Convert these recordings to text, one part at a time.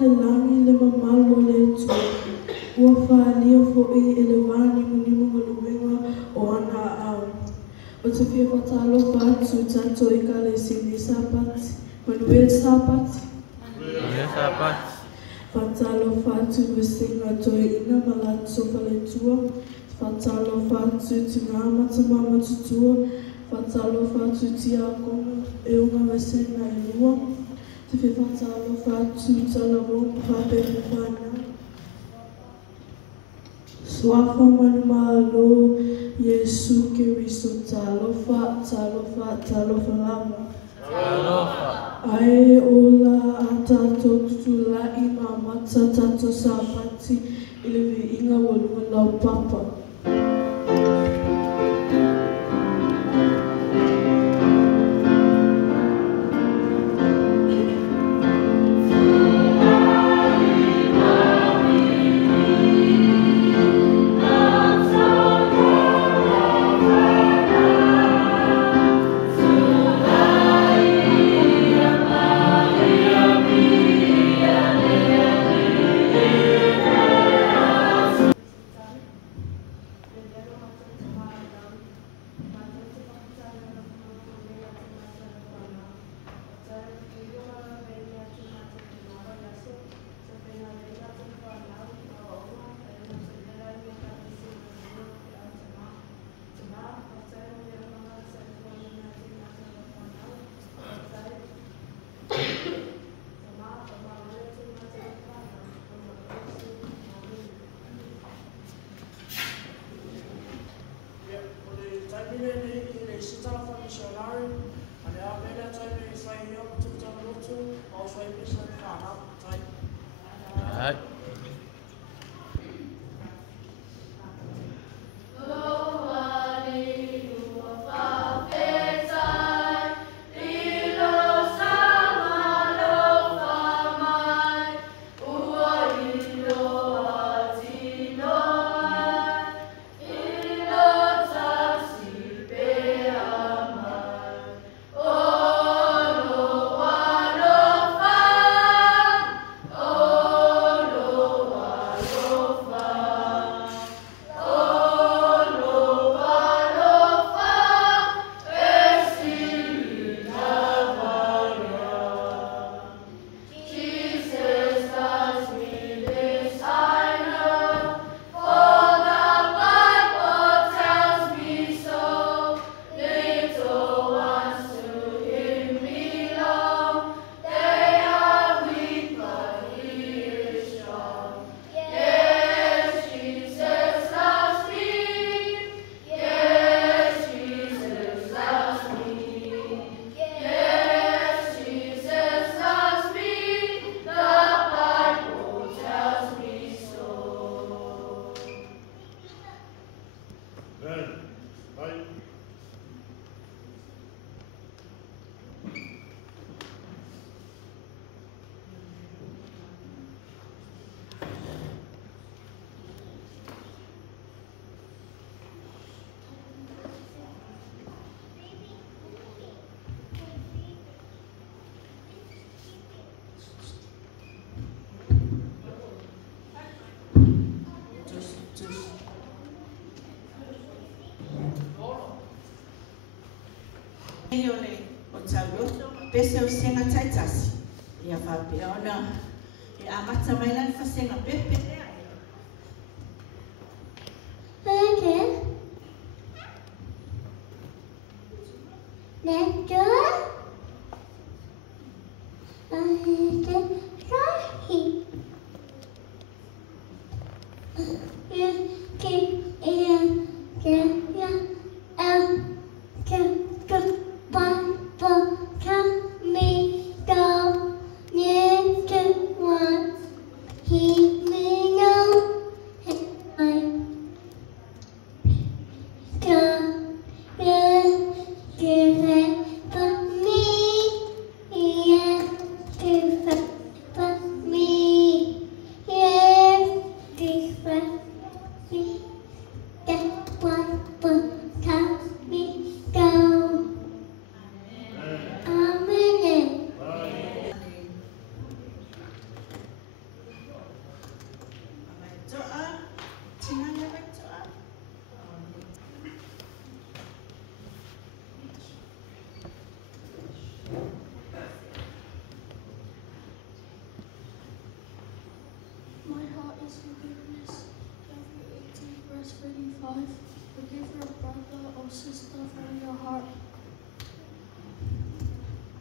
le langi le mamalo le tu. Ua whaalia fo'i e le wani munimunga luenga o ana au. O te whia whatalo whātu tato I ka le sini sapati. Manuel sapati. Manuel sapati. Whatalo whātu wisinga toi ina malatu sofa le tua. Whatalo whātu tina matamama tutua. Whatalo whātu tia konga e unga wesenga e lua. Te whia whatalo whātu tala wonga whape mwana. Swafa manumalo Yesu Kiristo talofa lama. Talofa. Ai ola atato tutula imama tato sapati ileve inga walunga lau papa. Right. Ole o tau pese o senga taitasi ia whape ona e amata mai lan whasenga pepe Okay. Let's go.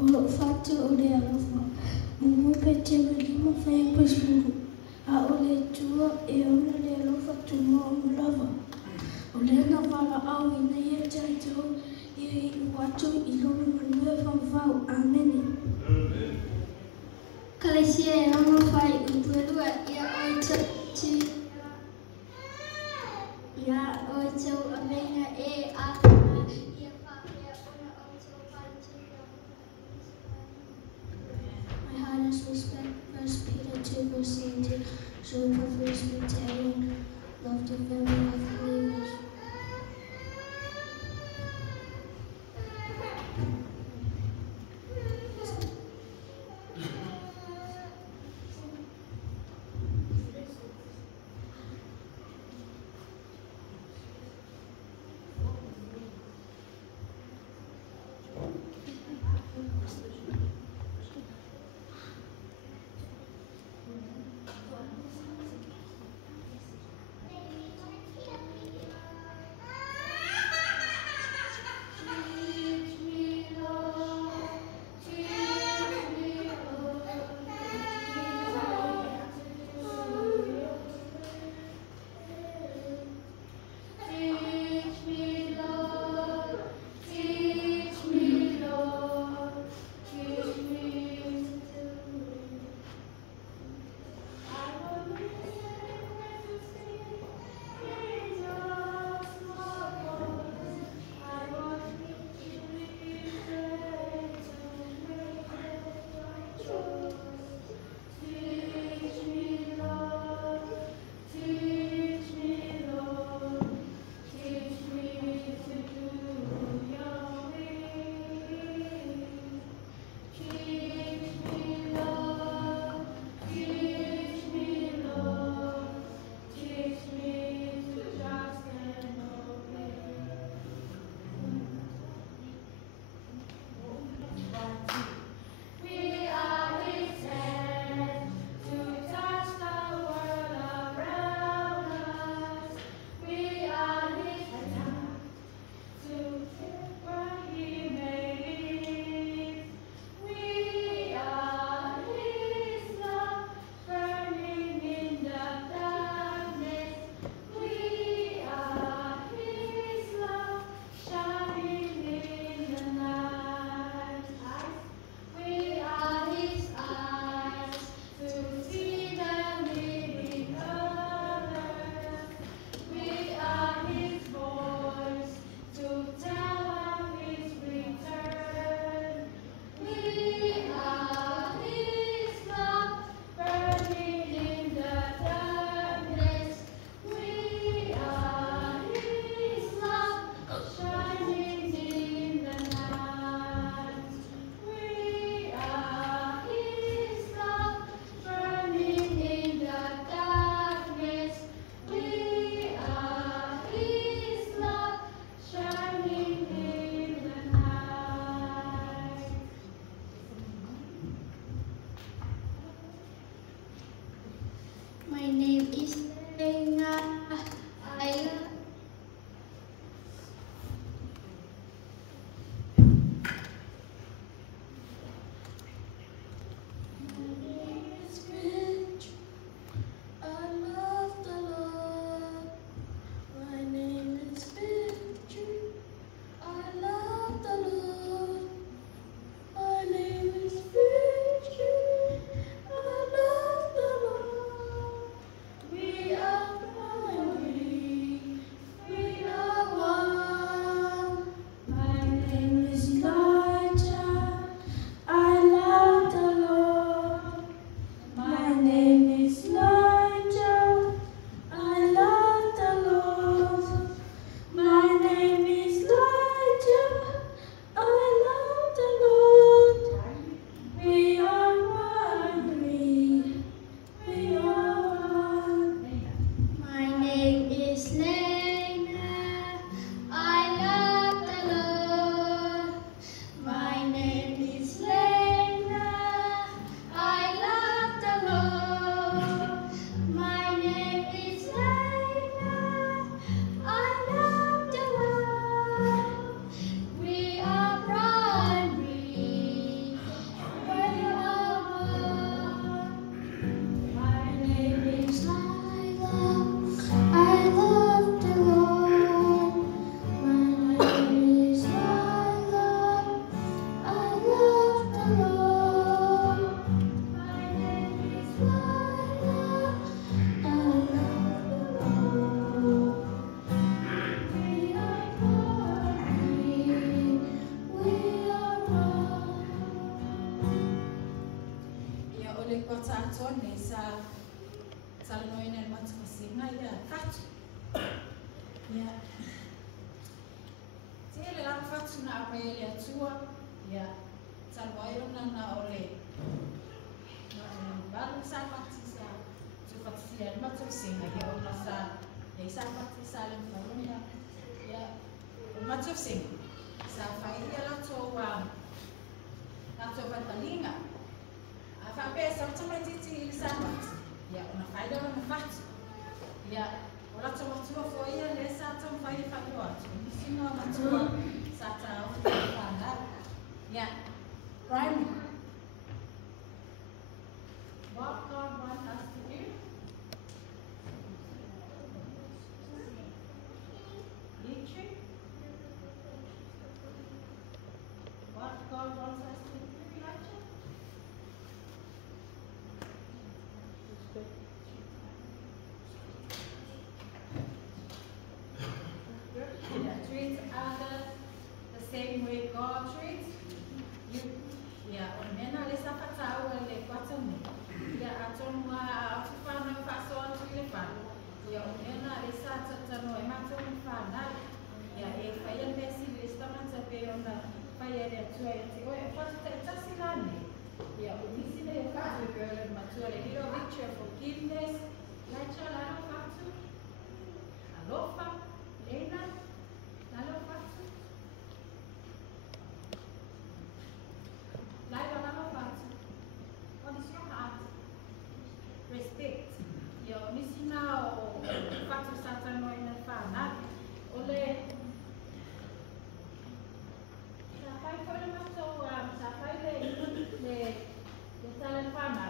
O fatu o le alofa. Mungu pete walima fai pasmuru. A o le tua e ona le alofa tuma o mulava. O le na wala au ina ia taitau i watu i lomi manue whamwhau. Ameni. Kalesia e ama whai upuerua ia oita ti. Ia oita amenga e apana ia whapea ona oita whai. My heart is respect, 1 Peter 2 verse 17, showing preferred spirit to everyone, love to family, like believers. ne sa salanoina matakasinga ia fatu. Ia. Tele la fatu na apa ele atua ia salwaiona na ole. Baru sa fatu sa fatu matakasinga ia ona sa sa fatu sa lemfaronia ia matakasinga sa faia la toa Nato Patalinga. A fape sa tamatiti ili sabat. Ya una faida na fat. Ya ora toma tua foi le sa toma fai fatua. Sino matua sa ta fanda. Ya. Prime. What God wants us to do. Literally. What God wants us to do. Treat others the same way God treats you. Yeah, onena le sapatau le kwatonu. Yeah, atonwa atufana faso antule fa. Yeah, onena le satatano e matonu fana. Yeah, e faya besi le stamata pe onda faya le tua e o e fata tasilane. Yeah, udisi le fatu girl and matua le hero picture forgiveness. Lacha la fatu. Alofa, Lena. Nalo fatu. Laila nalo fatu. What is your heart? Respect. Yo nisina o fatu satano ina fana. Ole. Safai kole maso safai le talen fana.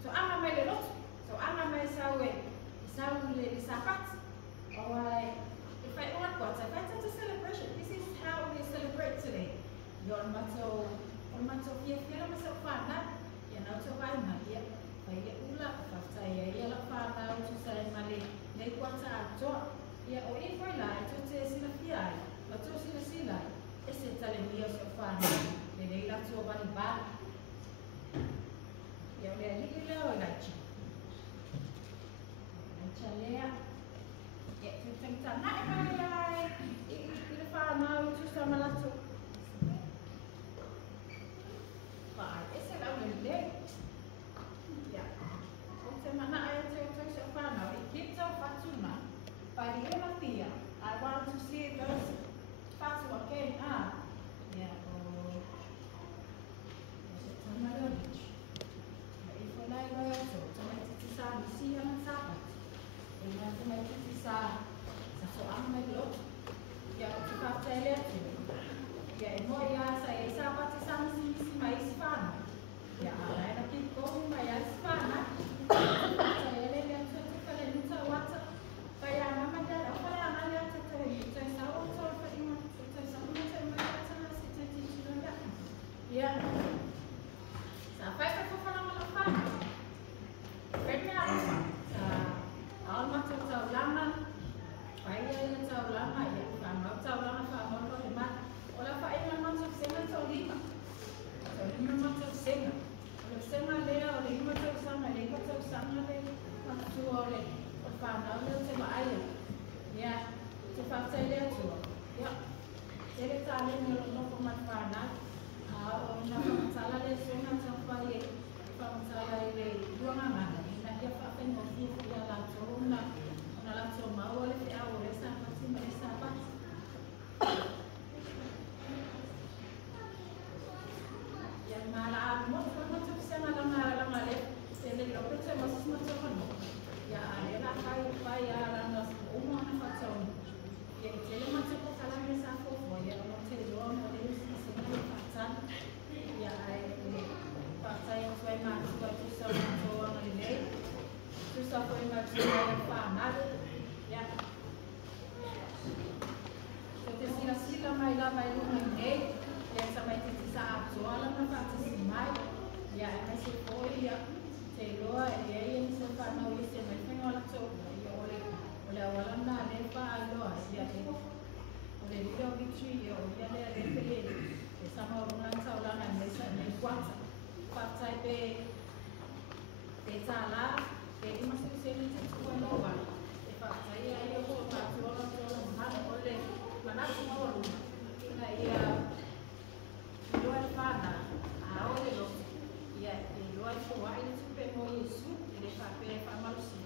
So ama me le lot. So ama me sawe le safat. Or if I want what if it's a celebration, this is how we celebrate today. Yon mato fiera maso fana, yan auto vai malia, vai ula fafta ya la fana auto sai male, le kwata ato, ya o ifoi la to te sina fiai, la to sina sila, ese tale mio so fana, le la to bani ba. Ya le ali le o la chi. Chalea. Ya, tentang nak mai ile fana tu sama lato. Ba, ese la le. Ya. Ote mana ai tu fana, ikito fatuna. Pa ile matia. I want to see those fatu again. Ya, oh. Ese tama lo dich. Ya, ifo lai lo so, tama tisa si ana sapa. Ina tama tisa so ang naglot ya tukatele ya mo ya sa pati sa si mais fana ya ala na kiko mais fana sa ele le so tukale nita wata kaya mama dada pala angalia tete nita sa auto pa ima tete sa mama sa mata na si tete chilonda ya sa pa fana mala fana pemia sa alma tete ulama Faya yang tahu lama ya, tahu lama faham apa hemat. Olah faya yang masuk sengat tahu lima masuk sengat. Olah sengat lea, olah lima tahu sama le, masuk oleh faham. Olah sama ayah, ya, cepat saya tu, ya. Jadi tali ni orang pemat faham. Orang salah le sengat sampai faham salah le dua mana. Nak dia faham mesti dia langsung nak. Langsung mau oleh dia oleh sahabat si mereka sahabat. Yang malam macam saya malam le, jadi lokal saya masih macam mana? Ya ada nak kaya orang umur macam, yang jadi macam kalau mereka sahabat, ya orang jadi orang ada semua pasan, ya pasan yang sesuai macam tu sama orang ini. Susah pun macam faham ya. Jadi sila mai lu mai yang sampai titi saat soalan apa sih mai ya masih boleh ya teloa ya yang sempat mau isi mai pengolah coba ya oleh awalan dah lepa alo ya oleh dia bici ya oleh dia repeli sama orang saulangan desa ni kuat partai pe Ke tala, ke ima se te tua noa. E whakatai a ia ko ka tuola mahana ole manatu molu. Ina ia loa i whana, a ole lo. Ia e loa i fua i tupe mo Yesu, e le whapea e whamarusi.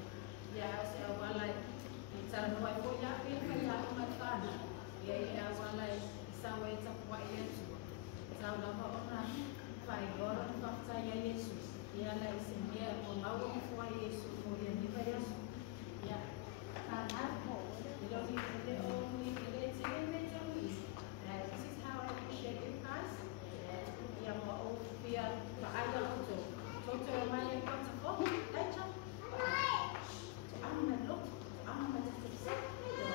Ia se awala i tara noa i fua ia pia kai taku mai whana. Ia e awala i sawa e tapua i etu. Tau lava ona whai gora ni whakatai a Yesu. Ia la i se mea o maua i fua Yesu, o ia nipa Yesu. Ia, whana mo, i lo i te o mui i le te me te mui. This is how I appreciate you guys. Ia mo o pia whaaia loto. Toto o mai e kata fo, lecha. Ama loto, ama te se. Ia,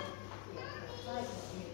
sai ko e.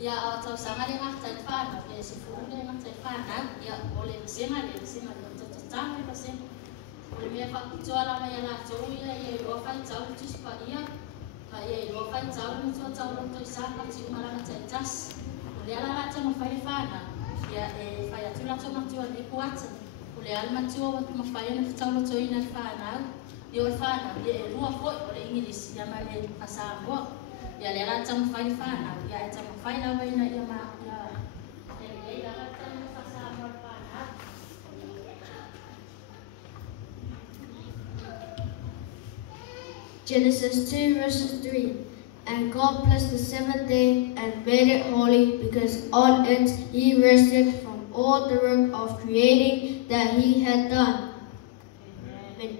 Ya atau sangat yang ngajak fana, ya sepuluh yang ngajak fana, ya boleh bersama untuk cacang bersama. Boleh mereka jual lama yang nak jual ya dua fan jual jus pak ya dua fan jual jual untuk sana cik malah ngajak jas. Boleh lah macam memfai fana, ya faya tu lah cuma jual di kuat. Boleh almat jual waktu memfai nak jual jual fana, ya fana ya dua foot boleh Inggeris yang mana pasang buat. Ya lera cam fai fana, ya cam fai la wai na ya ma ya. Ya lera cam fasa mor fana. Genesis 2 verses 3. And God blessed the seventh day and made it holy, because on it he rested from all the work of creating that he had done. Amen.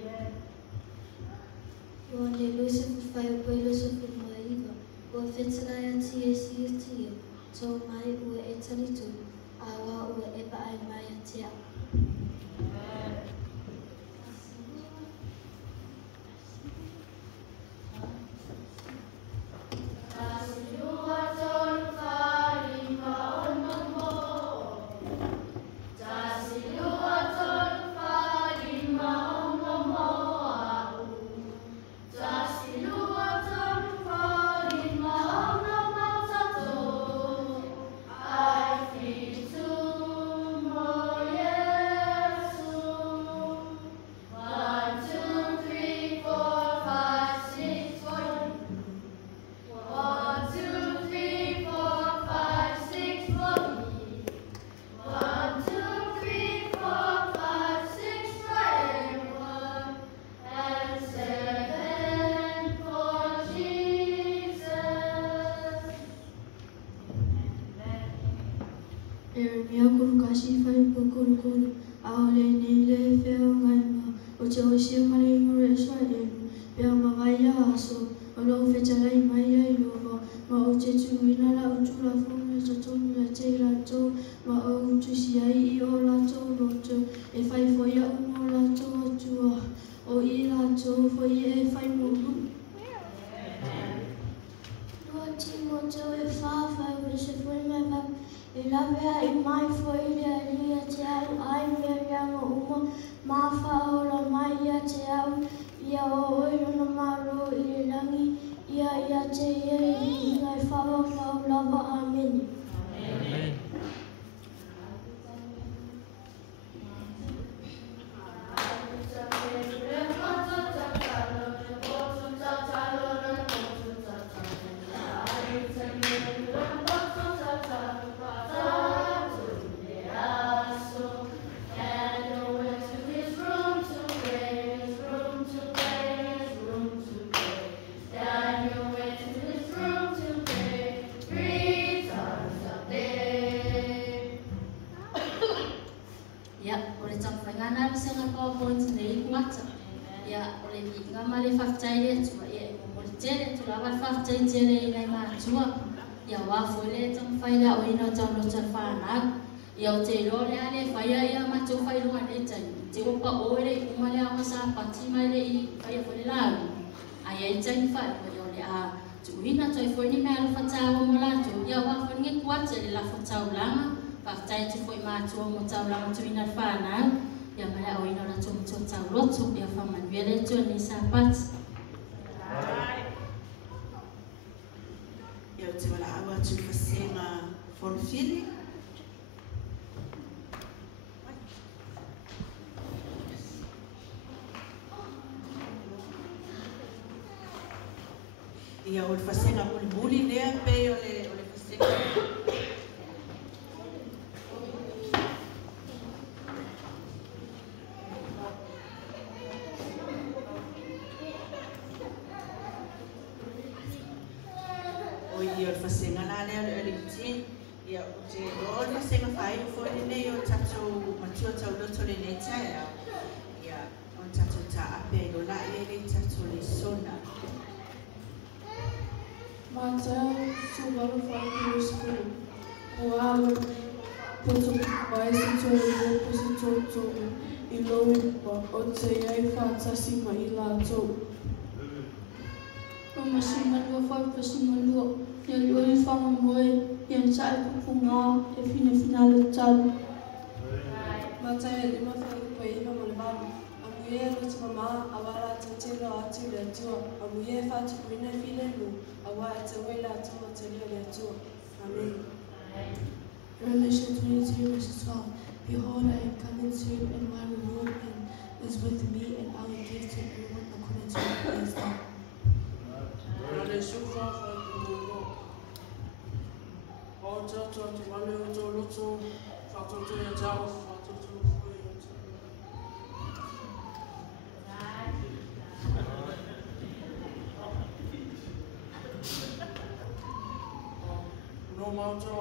Ua whetara tia sia tia, tō mai ua e tanitu, awa ua e paai mai a te au. ia ole inga male whaktai le tua ia e mole tere tu lawa whaktai tere i nei mātua ia wafo le tang whaila o ina tau no ta whanau ia o te ro le ale whaia ia mātua whailunga le tai te opa oere i umale awa sa pati mai le i whaia whole lau ai ai tai whai o le a tuina toi foi ni mea lufa tau mo lato ia wafo nge kuate le lafa tau lama whaktai te foi mātua mo tau lama tuina whanau ia mea o ina la tumu tau loto ia whamanuia le tua ni sa pati ia o te wala awa tu whasenga whonfili. Ia o le whasenga muli lea pe o le whasenga. Ia o whasenga la lea le aliti, ia o te roa le whasenga whai o fo le nei o tatou matua tau loto le nei tae ia o tatou ta ape o la e le tatou le sona. Matau subaru whakuru skuru. O awa putu mai si tō i ropu si tō i lowi pa o te iai whātasi ma i lātou. O masingalua whaipasingalua, ia lua i whangamoe, ia nsae kupunga, e fine finale talu. Matai e lima whakupa ina mo le mamu. Amuie e luti mama awala te telo atu le atua. Amuie e whātupu ina i file nu. Awa e te weila atua te leo le atua. Amen. Revelation 22 verses 12. Behold, I am coming soon, and my reward is with me, and I will give to everyone according to what he has done. No matter